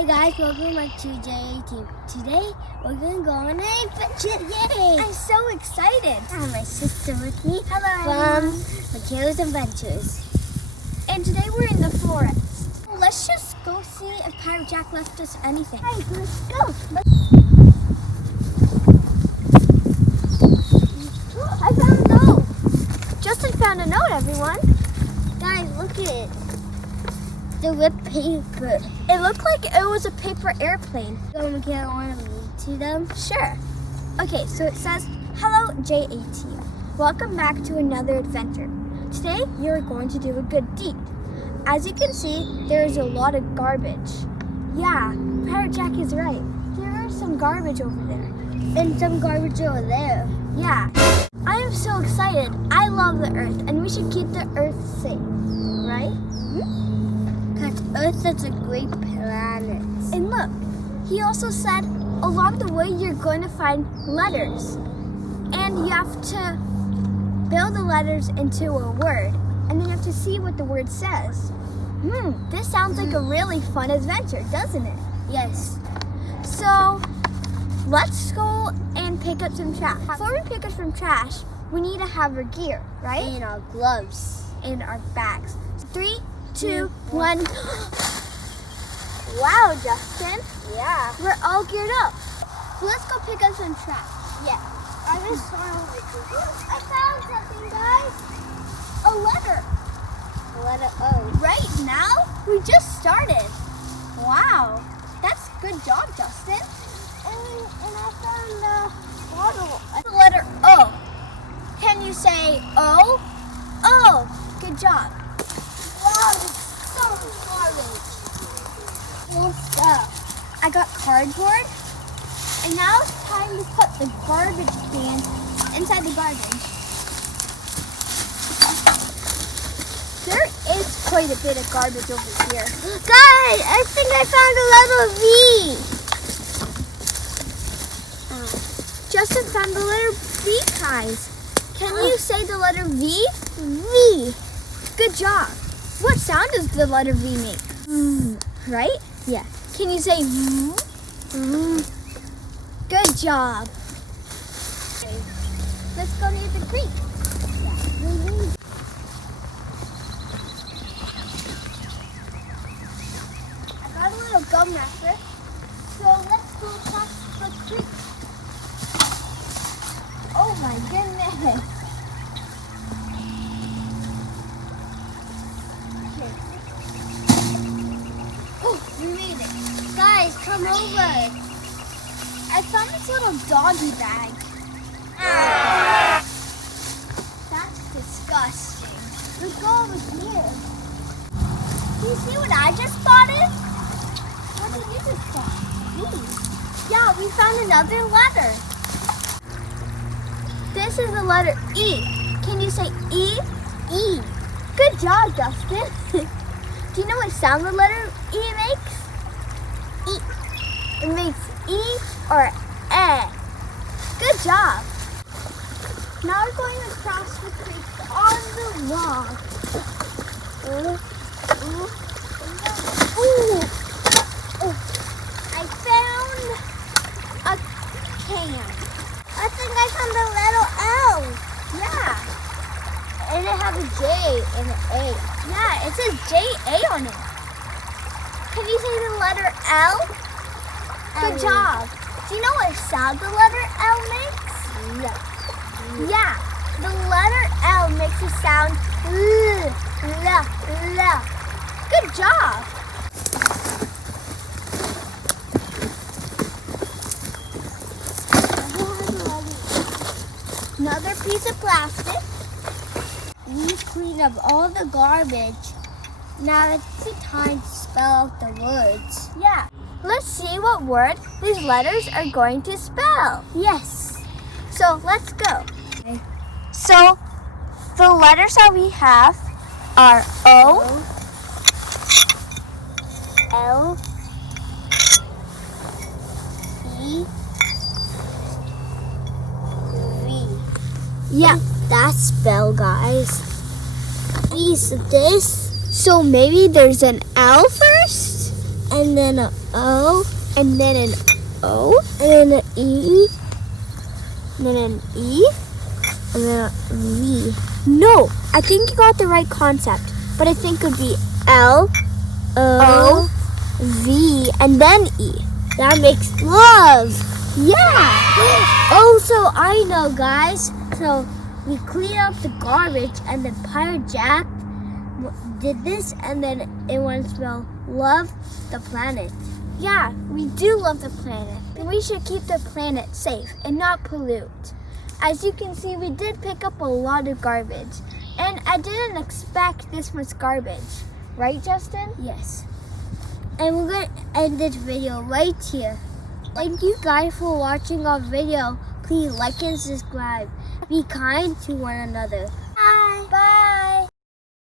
Hi guys, welcome back to J18. Today we're gonna go on an adventure. Yay! I'm so excited. I have my sister with me. Hello. From Michaela's Adventures. And today we're in the forest. Let's just go see if Pirate Jack left us anything. Hey, let's go. I found a note. Justin found a note, everyone. Guys, look at it. The whipped paper. It looked like it was a paper airplane. So Michaela, want to read to them? Sure. Okay, so it says, "Hello, J18. Welcome back to another adventure. Today, you're going to do a good deed. As you can see, there is a lot of garbage. Yeah, Pirate Jack is right. There is some garbage over there. And some garbage over there. Yeah. I am so excited. I love the earth, and we should keep the earth safe. Right? Because Earth is a great planet. And look, he also said along the way you're going to find letters. And you have to build the letters into a word. And then you have to see what the word says. This sounds like a really fun adventure, doesn't it? Yes. So, let's go and pick up some trash. Before we pick up some trash, we need to have our gear, right? And our gloves. And our bags. 3, 2, 1. Wow, Justin. Yeah. We're all geared up. So let's go pick up some trash. Yeah. I found something, guys. A letter. A letter O. Right now? We just started. Wow. That's good job, Justin. And I found a bottle. The letter O. Can you say O? O. Good job. Wow, there's so much garbage. Cool stuff. I got cardboard, and now it's time to put the garbage can inside the garbage. There is quite a bit of garbage over here. Guys, I think I found a letter V. Justin found the letter V, guys. Can you say the letter V? V. Good job. What sound does the letter V make? Right? Yeah. Can you say Good job. Okay. Let's go near the creek. I got a little gum wrapper. So let's go across the creek. Oh my goodness. We made it. Guys, come over. I found this little doggy bag. That's disgusting. Let's go over here. Do you see what I just spotted? What did you just spot? Yeah, we found another letter. This is the letter E. Can you say E? E. Good job, Justin. Do you know what sound the letter E makes? E. It makes E or E. Good job. Now we're going across the creek on the log. I found a can. I think I found the letter L. Yeah. And it has a J and an A. Yeah, it says J-A on it. Can you say the letter L? Good job. Do you know what sound the letter L makes? Yeah. Yeah, the letter L makes a sound L, L, L. Good job. Another piece of plastic. We cleaned up all the garbage. Now it's the time to spell out the words. Yeah. Let's see what word these letters are going to spell. Yes. So let's go. Okay. So the letters that we have are O, L, E, V. Yeah, that's spell, guys. Is this? So maybe there's an L first? and then an O, and then an O, and then an E, and then an E, and then a V. No, I think you got the right concept, but I think it would be L, O, V, and then E. That makes love. Yeah. Oh, so I know, guys. So we clean up the garbage, and then Pirate Jack did this, and then it went to spell love the planet. Yeah, we do love the planet. And we should keep the planet safe and not pollute. As you can see, we did pick up a lot of garbage. And I didn't expect this much garbage. Right, Justin? Yes. And we're going to end this video right here. Thank you guys for watching our video. Please like and subscribe. Be kind to one another. Bye. Bye.